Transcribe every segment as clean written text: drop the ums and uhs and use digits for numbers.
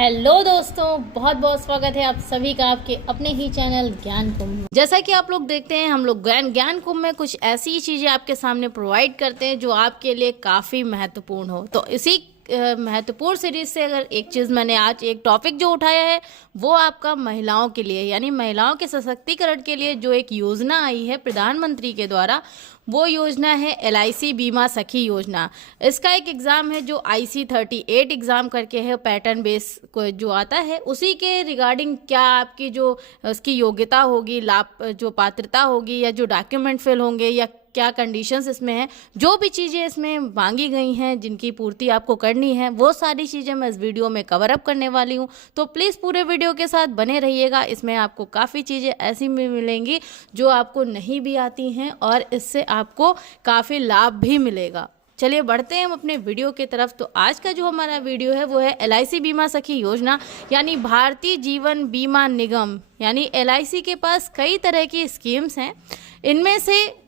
Hello दोस्तों, बहुत बहुत स्वागत है आप सभी का आपके अपने ही चैनल ज्ञान कुंभ में। जैसा कि आप लोग देखते हैं, हम लोग ज्ञान कुंभ में कुछ ऐसी चीज़ें आपके सामने प्रोवाइड करते हैं जो आपके लिए काफ़ी महत्वपूर्ण हो। तो इसी महत्वपूर्ण सीरीज से अगर एक चीज़ मैंने आज एक टॉपिक जो उठाया है वो आपका महिलाओं के लिए, यानी महिलाओं के सशक्तिकरण के लिए जो एक योजना आई है प्रधानमंत्री के द्वारा, वो योजना है LIC बीमा सखी योजना। इसका एक एग्ज़ाम है जो IC38 एग्ज़ाम करके है, पैटर्न बेस को जो आता है उसी के रिगार्डिंग क्या आपकी जो उसकी योग्यता होगी, लाभ जो पात्रता होगी या जो डॉक्यूमेंट फिल होंगे या क्या कंडीशंस इसमें हैं, जो भी चीज़ें इसमें मांगी गई हैं जिनकी पूर्ति आपको करनी है, वो सारी चीज़ें मैं इस वीडियो में कवर अप करने वाली हूँ। तो प्लीज़ पूरे वीडियो के साथ बने रहिएगा। इसमें आपको काफ़ी चीज़ें ऐसी मिलेंगी जो आपको नहीं भी आती हैं और इससे आपको काफ़ी लाभ भी मिलेगा। चलिए बढ़ते हैं हम अपने वीडियो की तरफ। तो आज का जो हमारा वीडियो है वो है LIC बीमा सखी योजना, यानी भारतीय जीवन बीमा निगम, यानी LIC के पास कई तरह की स्कीम्स हैं। इनमें से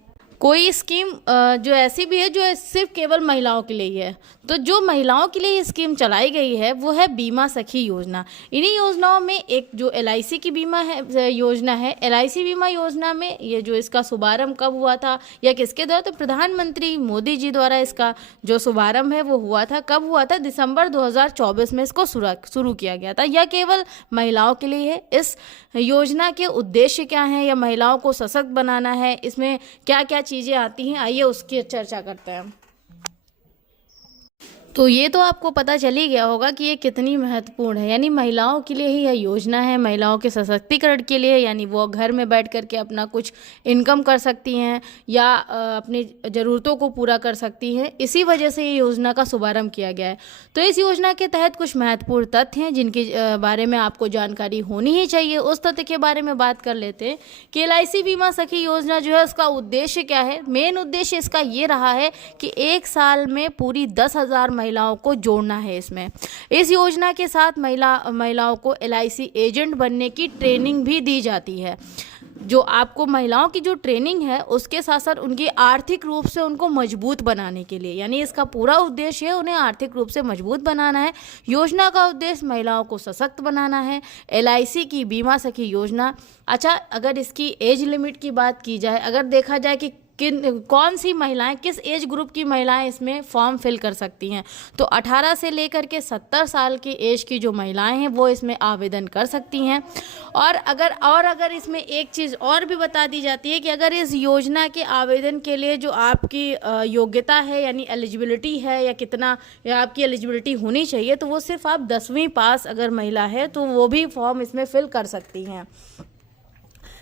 कोई स्कीम जो ऐसी भी है जो सिर्फ केवल महिलाओं के लिए ही है। तो जो महिलाओं के लिए ये स्कीम चलाई गई है वो है बीमा सखी योजना। इन्हीं योजनाओं में एक जो LIC की बीमा है योजना है, LIC बीमा योजना में ये जो इसका शुभारंभ कब हुआ था या किसके द्वारा, तो प्रधानमंत्री मोदी जी द्वारा इसका जो शुभारंभ है वो हुआ था। कब हुआ था? दिसंबर 2024 में इसको शुरू किया गया था। यह केवल महिलाओं के लिए है। इस योजना के उद्देश्य क्या हैं या महिलाओं को सशक्त बनाना है, इसमें क्या क्या चीज़ें आती हैं, आइए उसकी चर्चा करते हैं। तो ये तो आपको पता चल ही गया होगा कि ये कितनी महत्वपूर्ण है, यानी महिलाओं के लिए ही यह योजना है, महिलाओं के सशक्तिकरण के लिए, यानी वो घर में बैठ करके अपना कुछ इनकम कर सकती हैं या अपनी ज़रूरतों को पूरा कर सकती हैं। इसी वजह से ये योजना का शुभारंभ किया गया है। तो इस योजना के तहत कुछ महत्वपूर्ण तथ्य हैं जिनके बारे में आपको जानकारी होनी ही चाहिए। उस तथ्य के बारे में बात कर लेते हैं कि LIC बीमा सखी योजना जो है उसका उद्देश्य क्या है। मेन उद्देश्य इसका ये रहा है कि एक साल में पूरी 10,000 महिलाओं को जोड़ना है। इसमें इस योजना के साथ महिलाओं को LIC एजेंट बनने की ट्रेनिंग भी दी जाती है। जो आपको महिलाओं की जो ट्रेनिंग है उसके साथ साथ उनकी आर्थिक रूप से उनको मजबूत बनाने के लिए, यानी इसका पूरा उद्देश्य है उन्हें आर्थिक रूप से मजबूत बनाना है। योजना का उद्देश्य महिलाओं को सशक्त बनाना है। LIC की बीमा सखी योजना, अच्छा अगर इसकी एज लिमिट की बात की जाए, अगर देखा जाए कि कौन सी महिलाएं, किस एज ग्रुप की महिलाएं इसमें फॉर्म फिल कर सकती हैं, तो 18 से लेकर के 70 साल की एज की जो महिलाएं हैं वो इसमें आवेदन कर सकती हैं। और अगर इसमें एक चीज़ और भी बता दी जाती है कि अगर इस योजना के आवेदन के लिए जो आपकी योग्यता है, यानी एलिजिबिलिटी है या कितना या आपकी एलिजिबिलिटी होनी चाहिए, तो वो सिर्फ आप 10वीं पास अगर महिला है तो वो भी फॉर्म इसमें फिल कर सकती हैं।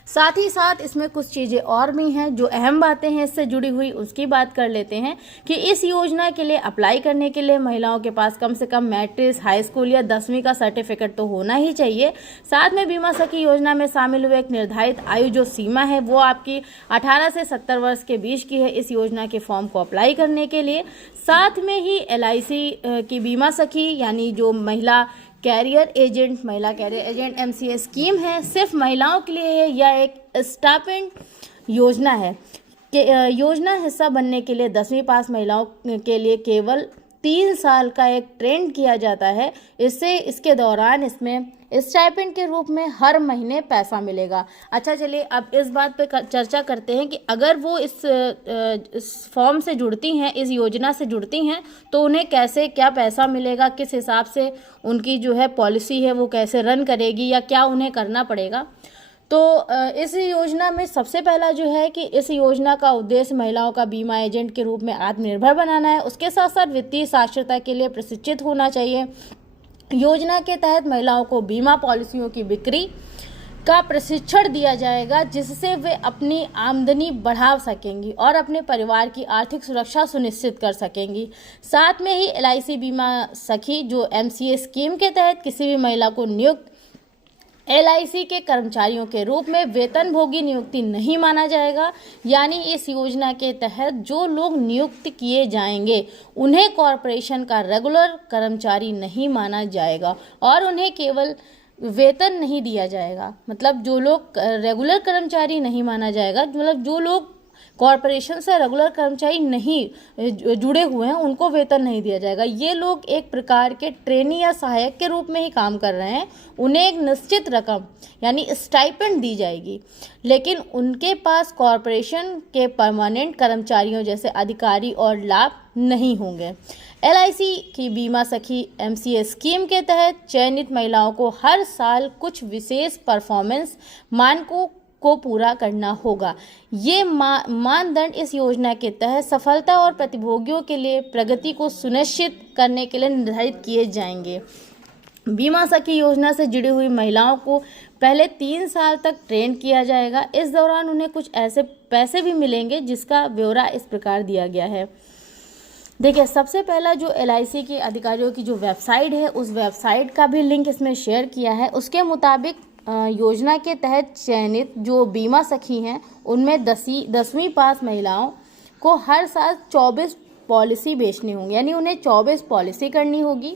साथ ही साथ इसमें कुछ चीज़ें और भी हैं जो अहम बातें हैं इससे जुड़ी हुई, उसकी बात कर लेते हैं कि इस योजना के लिए अप्लाई करने के लिए महिलाओं के पास कम से कम मैट्रिक, हाई स्कूल या 10वीं का सर्टिफिकेट तो होना ही चाहिए। साथ में बीमा सखी योजना में शामिल हुए एक निर्धारित आयु जो सीमा है वो आपकी 18 से 70 वर्ष के बीच की है इस योजना के फॉर्म को अप्लाई करने के लिए। साथ में ही LIC की बीमा सखी यानी जो महिला कैरियर एजेंट MCA स्कीम है, सिर्फ महिलाओं के लिए है। यह एक स्टाइपेंड योजना है कि योजना हिस्सा बनने के लिए 10वीं पास महिलाओं के लिए केवल 3 साल का एक ट्रेंड किया जाता है। इसके दौरान इसमें स्टाइपेंड के रूप में हर महीने पैसा मिलेगा। अच्छा चलिए अब इस बात पे चर्चा करते हैं कि अगर वो इस फॉर्म से जुड़ती हैं, इस योजना से जुड़ती हैं, तो उन्हें कैसे क्या पैसा मिलेगा, किस हिसाब से उनकी जो है पॉलिसी है वो कैसे रन करेगी या क्या उन्हें करना पड़ेगा। तो इस योजना में सबसे पहला जो है कि इस योजना का उद्देश्य महिलाओं का बीमा एजेंट के रूप में आत्मनिर्भर बनाना है। उसके साथ साथ वित्तीय साक्षरता के लिए प्रशिक्षित होना चाहिए। योजना के तहत महिलाओं को बीमा पॉलिसियों की बिक्री का प्रशिक्षण दिया जाएगा जिससे वे अपनी आमदनी बढ़ा सकेंगी और अपने परिवार की आर्थिक सुरक्षा सुनिश्चित कर सकेंगी। साथ में ही LIC बीमा सखी जो MCA स्कीम के तहत किसी भी महिला को नियुक्त LIC के कर्मचारियों के रूप में वेतनभोगी नियुक्ति नहीं माना जाएगा, यानी इस योजना के तहत जो लोग नियुक्त किए जाएंगे उन्हें कॉरपोरेशन का रेगुलर कर्मचारी नहीं माना जाएगा और उन्हें केवल वेतन नहीं दिया जाएगा। मतलब जो लोग रेगुलर कर्मचारी नहीं माना जाएगा, मतलब जो लोग कॉरपोरेशन से रेगुलर कर्मचारी नहीं जुड़े हुए हैं उनको वेतन नहीं दिया जाएगा। ये लोग एक प्रकार के ट्रेनी या सहायक के रूप में ही काम कर रहे हैं, उन्हें एक निश्चित रकम यानी स्टाइपेंड दी जाएगी, लेकिन उनके पास कॉरपोरेशन के परमानेंट कर्मचारियों जैसे अधिकारी और लाभ नहीं होंगे। LIC की बीमा सखी MCA स्कीम के तहत चयनित महिलाओं को हर साल कुछ विशेष परफॉर्मेंस मानकों को पूरा करना होगा। ये मानदंड इस योजना के तहत सफलता और प्रतिभोगियों के लिए प्रगति को सुनिश्चित करने के लिए निर्धारित किए जाएंगे। बीमा सखी योजना से जुड़ी हुई महिलाओं को पहले 3 साल तक ट्रेन किया जाएगा। इस दौरान उन्हें कुछ ऐसे पैसे भी मिलेंगे जिसका ब्यौरा इस प्रकार दिया गया है। देखिए, सबसे पहला जो LIC के अधिकारियों की जो वेबसाइट है, उस वेबसाइट का भी लिंक इसमें शेयर किया है। उसके मुताबिक योजना के तहत चयनित जो बीमा सखी हैं उनमें 10वीं पास महिलाओं को हर साल 24 पॉलिसी बेचनी होंगी, यानी उन्हें 24 पॉलिसी करनी होगी।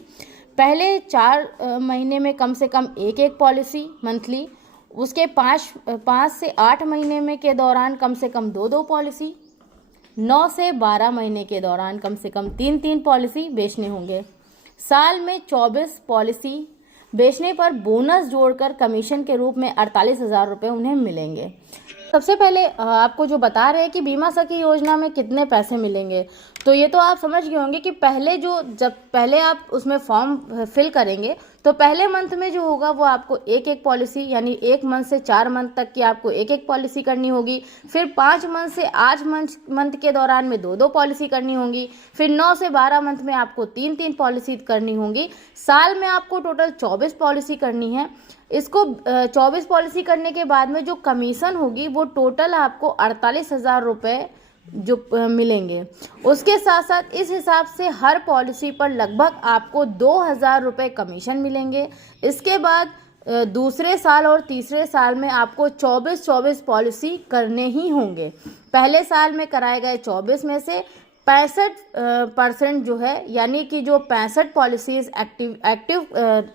पहले 4 महीने में कम से कम एक पॉलिसी मंथली, उसके 5 से 8 महीने में के दौरान कम से कम 2 पॉलिसी, 9 से 12 महीने के दौरान कम से कम 3 पॉलिसी बेचने होंगे। साल में 24 पॉलिसी बेचने पर बोनस जोड़कर कमीशन के रूप में 48,000 रुपये उन्हें मिलेंगे। सबसे पहले आपको जो बता रहे हैं कि बीमा सखी योजना में कितने पैसे मिलेंगे, तो ये तो आप समझ गए होंगे कि जब पहले आप उसमें फॉर्म फिल करेंगे तो पहले मंथ में जो होगा वो आपको एक पॉलिसी, यानी 1 मंथ से 4 मंथ तक की आपको एक पॉलिसी करनी होगी। फिर 5 मंथ से 8 मंथ के दौरान में 2 पॉलिसी करनी होंगी। फिर 9 से 12 मंथ में आपको 3 पॉलिसी करनी होंगी। साल में आपको टोटल 24 पॉलिसी करनी है। इसको 24 पॉलिसी करने के बाद में जो कमीशन होगी वो टोटल आपको 48,000 रुपये जो मिलेंगे। उसके साथ साथ इस हिसाब से हर पॉलिसी पर लगभग आपको 2,000 रुपये कमीशन मिलेंगे। इसके बाद दूसरे साल और तीसरे साल में आपको 24 पॉलिसी करने ही होंगे। पहले साल में कराए गए 24 में से 65% जो है, यानी कि जो 65 पॉलिसीज एक्टिव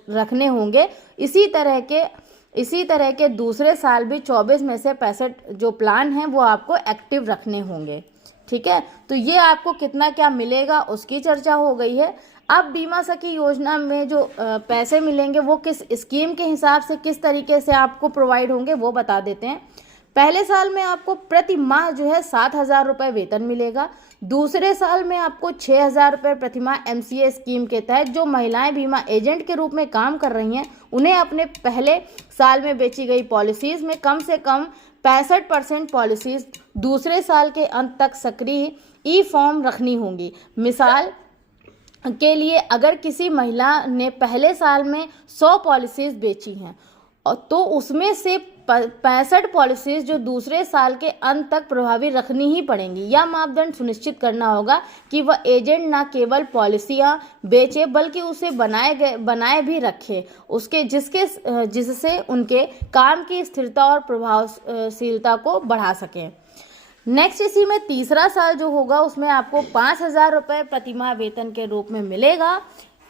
रखने होंगे। इसी तरह के दूसरे साल भी 24 में से 65 जो प्लान हैं वो आपको एक्टिव रखने होंगे। ठीक है, तो ये आपको कितना क्या मिलेगा उसकी चर्चा हो गई है। अब बीमा सखी योजना में जो पैसे मिलेंगे वो किस स्कीम के हिसाब से किस तरीके से आपको प्रोवाइड होंगे वो बता देते हैं। पहले साल में आपको प्रति माह जो है 7,000 रुपये वेतन मिलेगा। दूसरे साल में आपको 6,000 रुपये प्रति माह MCA स्कीम के तहत जो महिलाएं बीमा एजेंट के रूप में काम कर रही हैं उन्हें अपने पहले साल में बेची गई पॉलिसीज़ में कम से कम 65% पॉलिसीज़ दूसरे साल के अंत तक सक्रिय ई-फॉर्म रखनी होंगी। मिसाल के लिए अगर किसी महिला ने पहले साल में 100 पॉलिसीज़ बेची हैं तो उसमें से 65 पॉलिसीज जो दूसरे साल के अंत तक प्रभावी रखनी ही पड़ेंगी। यह मापदंड सुनिश्चित करना होगा कि वह एजेंट न केवल पॉलिसियां बेचे बल्कि उसे बनाए भी रखे जिससे उनके काम की स्थिरता और प्रभावशीलता को बढ़ा सकें। नेक्स्ट, इसी में तीसरा साल जो होगा उसमें आपको 5,000 रुपये प्रतिमाह वेतन के रूप में मिलेगा।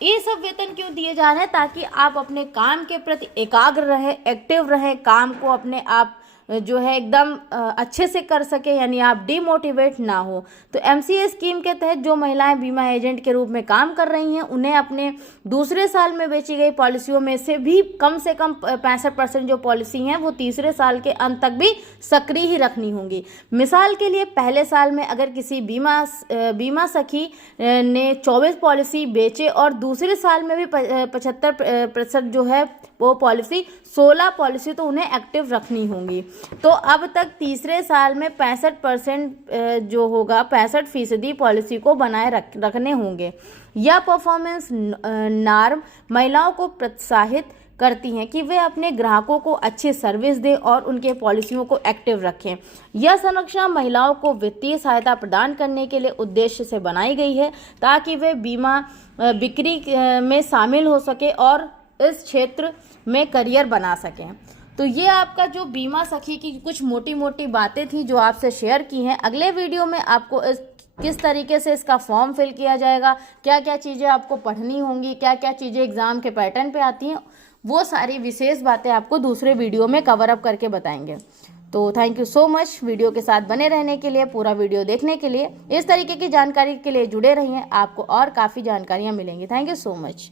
ये सब वेतन क्यों दिए जा रहे हैं? ताकि आप अपने काम के प्रति एकाग्र रहें, एक्टिव रहें, काम को अपने आप जो है एकदम अच्छे से कर सके, यानी आप डिमोटिवेट ना हो। तो MCA स्कीम के तहत जो महिलाएं बीमा एजेंट के रूप में काम कर रही हैं उन्हें अपने दूसरे साल में बेची गई पॉलिसियों में से कम 65% जो पॉलिसी हैं वो तीसरे साल के अंत तक भी सक्रिय ही रखनी होंगी। मिसाल के लिए पहले साल में अगर किसी बीमा सखी ने 24 पॉलिसी बेचे और दूसरे साल में भी 75% जो है वो पॉलिसी 16 पॉलिसी तो उन्हें एक्टिव रखनी होंगी। तो अब तक तीसरे साल में 65% जो होगा 65% पॉलिसी को बनाए रखने होंगे। यह परफॉर्मेंस नॉर्म महिलाओं को प्रोत्साहित करती हैं कि वे अपने ग्राहकों को अच्छी सर्विस दें और उनके पॉलिसियों को एक्टिव रखें। यह संरचना महिलाओं को वित्तीय सहायता प्रदान करने के लिए उद्देश्य से बनाई गई है ताकि वे बीमा बिक्री में शामिल हो सके और इस क्षेत्र में करियर बना सकें। तो ये आपका जो बीमा सखी की कुछ मोटी मोटी बातें थी जो आपसे शेयर की हैं। अगले वीडियो में आपको किस तरीके से इसका फॉर्म फिल किया जाएगा, क्या क्या चीज़ें आपको पढ़नी होंगी, क्या क्या चीज़ें एग्ज़ाम के पैटर्न पे आती हैं, वो सारी विशेष बातें आपको दूसरे वीडियो में कवर अप करके बताएंगे। तो thank you so much video के साथ बने रहने के लिए, पूरा वीडियो देखने के लिए। इस तरीके की जानकारी के लिए जुड़े रहिए, आपको और काफ़ी जानकारियाँ मिलेंगी। Thank you so much.